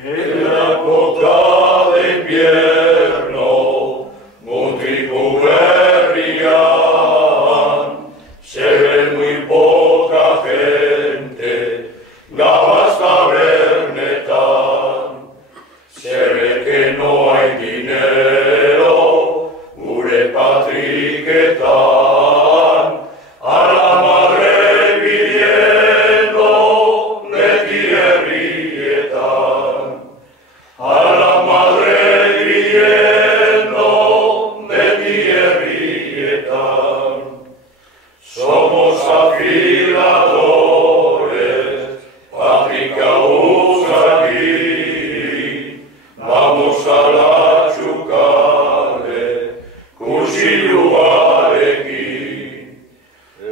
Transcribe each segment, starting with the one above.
En la época de invierno, Mutriku berrian, se ve muy poca gente, gabas tabernetan, se ve que no hay dinero, gure patriketan, a la madre pidiendo beti herrietan, a la madre pidiendo beti herrietan. Somos afiladores, patrika usagi, vamos a la chukale, cuchilluarekin.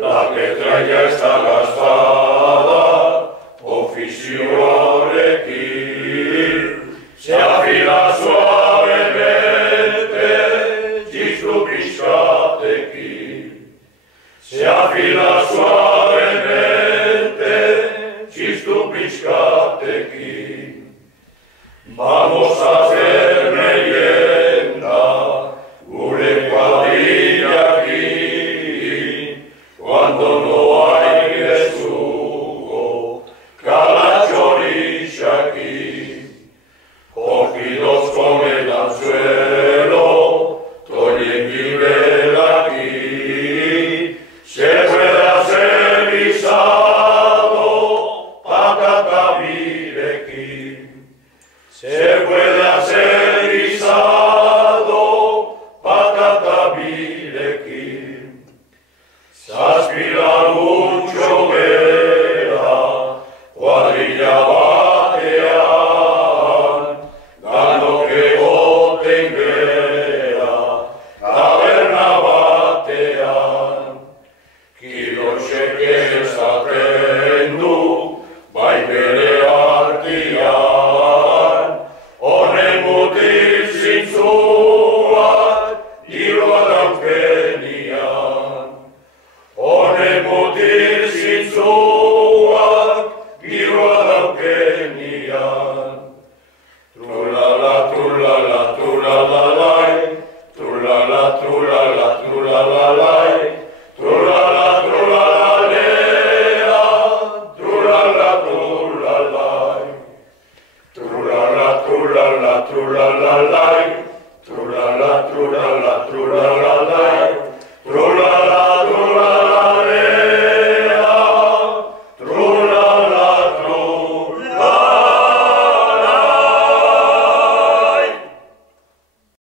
La letra ya está gastada, oficioarekin. Se afila suavemente, txistu pixkatekin. Se afila suavemente, txistu pixkatekin.